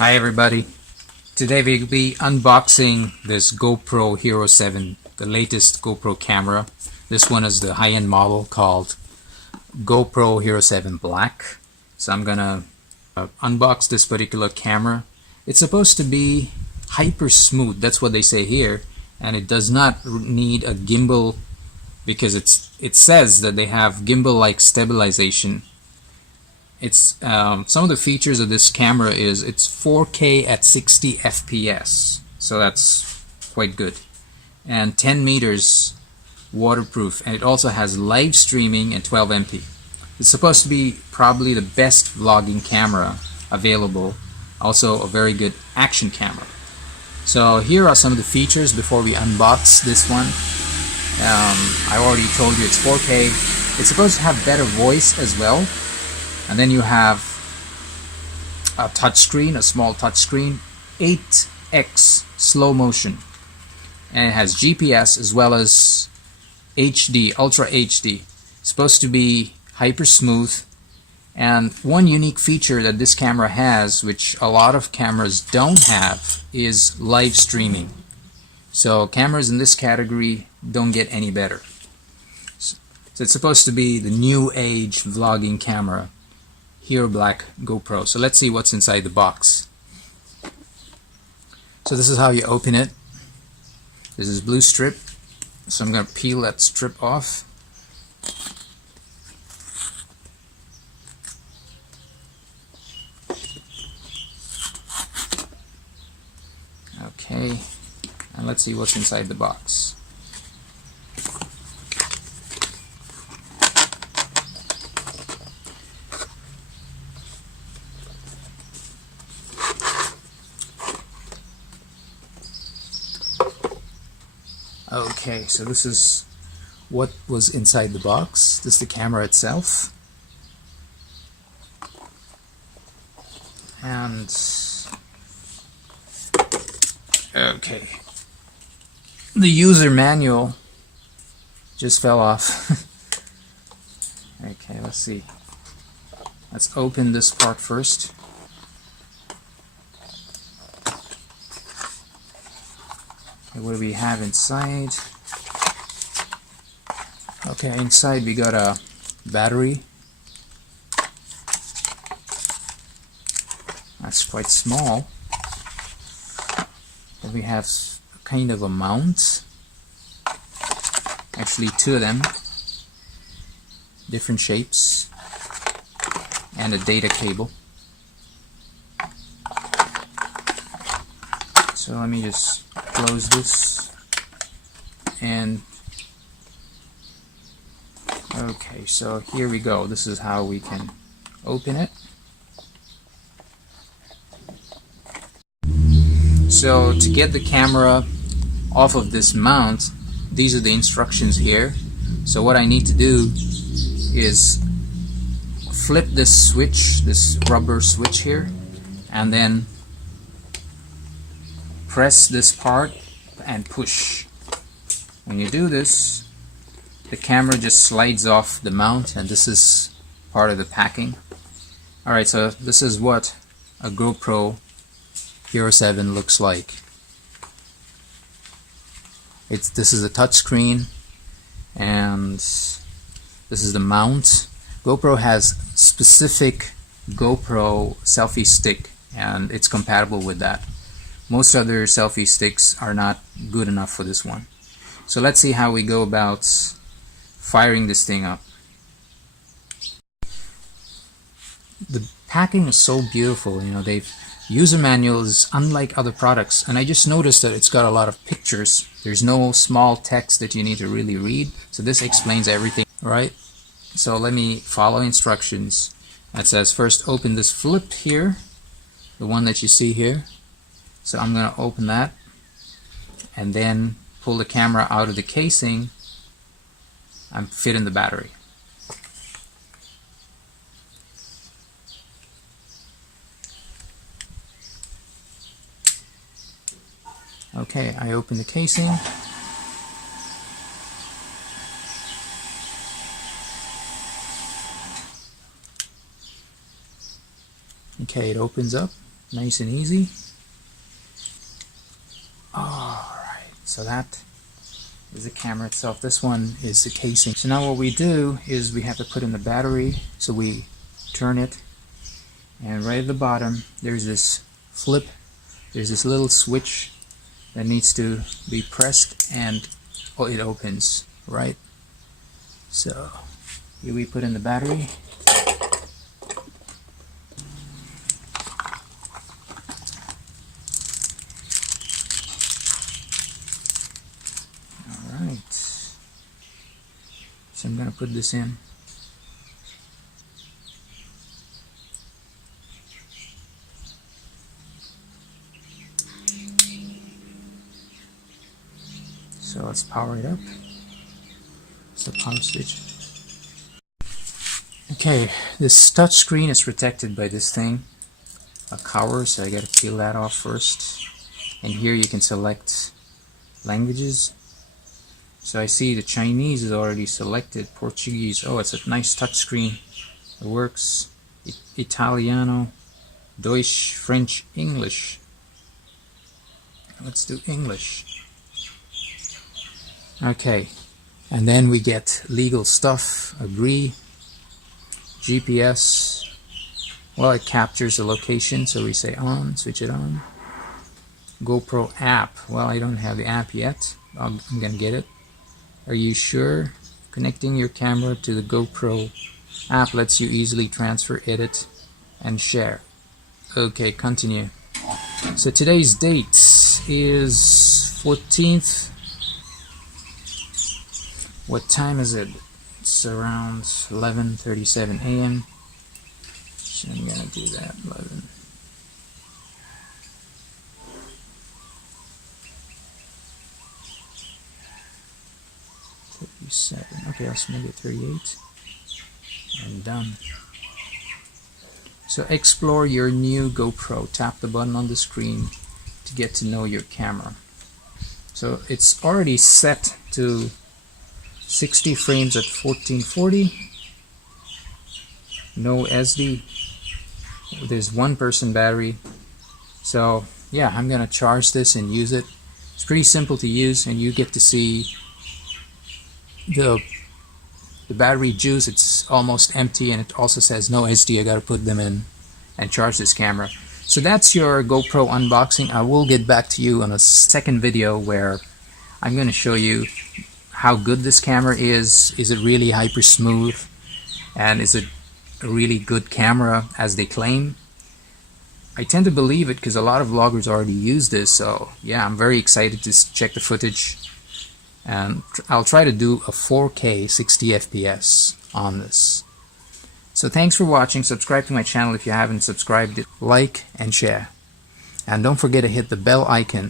Hi everybody. Today we'll be unboxing this GoPro Hero 7, the latest GoPro camera. This one is the high-end model called GoPro Hero 7 Black. So I'm gonna unbox this particular camera. It's supposed to be hyper smooth, that's what they say here, and it does not need a gimbal because it says that they have gimbal-like stabilization. It's some of the features of this camera is it's 4K at 60 FPS, so that's quite good, and 10 meters waterproof, and it also has live streaming and 12 MP. It's supposed to be probably the best vlogging camera available, also a very good action camera. So here are some of the features before we unbox this one. I already told you it's 4K. It's supposed to have better voice as well. And then you have a touchscreen, a small touchscreen, 8x slow motion, and it has GPS as well as HD, Ultra HD. It's supposed to be hyper smooth, and one unique feature that this camera has, which a lot of cameras don't have, is live streaming. So cameras in this category don't get any better. So it's supposed to be the new age vlogging camera. Hero Black GoPro. So let's see what's inside the box. So this is how you open it. This is blue strip. So I'm going to peel that strip off. Okay, and let's see what's inside the box. Okay, so this is what was inside the box. This is the camera itself. And okay, the user manual just fell off. Okay, let's see. Let's open this part first. What do we have inside? Okay, inside we got a battery. That's quite small. Then we have kind of a mount. Actually, two of them. Different shapes. And a data cable. So let me just close this, and okay, so here we go. This is how we can open it. So to get the camera off of this mount, these are the instructions here. So what I need to do is flip this switch, this rubber switch here, and then press this part and push. When you do this, the camera just slides off the mount, and this is part of the packing. Alright, so this is what a GoPro Hero 7 looks like. This is a touch screen, and this is the mount. GoPro has specific GoPro selfie stick, and it's compatible with that. Most other selfie sticks are not good enough for this one. So let's see how we go about firing this thing up. The packing is so beautiful, you know, user manual is unlike other products, and I just noticed that it's got a lot of pictures. There's no small text that you need to really read, so this explains everything, right? So let me follow instructions. It says first open this flip here, the one that you see here. So I'm going to open that and then pull the camera out of the casing and fit in the battery. Okay, I open the casing. Okay, it opens up. nice and easy. Alright, so that is the camera itself. This one is the casing. So now what we do is we have to put in the battery. So we turn it, and right at the bottom there's this flip. There's this little switch that needs to be pressed, and it opens, right? So here we put in the battery. Alright, so I'm going to put this in. So let's power it up. It's the power switch. Okay, this touch screen is protected by this thing, a cover, so I gotta peel that off first. And here you can select languages. So I see the Chinese is already selected, Portuguese, oh, it's a nice touch screen. It works. Italiano, Deutsch, French, English. Let's do English. Okay, and then we get legal stuff, agree, GPS, well, it captures the location, so we say on, switch it on. GoPro app, well, I don't have the app yet, I'm gonna get it. Are you sure? Connecting your camera to the GoPro app lets you easily transfer, edit, and share. Okay, continue. So today's date is 14th. What time is it? It's around 11:37 a.m. So I'm gonna do that. 11:37. Okay, let's make it 38. And done. So explore your new GoPro. Tap the button on the screen to get to know your camera. So it's already set to 60 frames at 1440. No SD. There's 1% battery. So yeah, I'm gonna charge this and use it. It's pretty simple to use, and you get to see the battery juice. It's almost empty, and it also says no SD. I gotta put them in and charge this camera. So that's your GoPro unboxing. I will get back to you on a second video where I'm gonna show you how good this camera is. Is it really hyper smooth, and is it a really good camera as they claim? I tend to believe it because a lot of vloggers already use this, so yeah, I'm very excited to check the footage, and I'll try to do a 4K 60 FPS on this. So thanks for watching. Subscribe to my channel if you haven't subscribed, like and share, and don't forget to hit the bell icon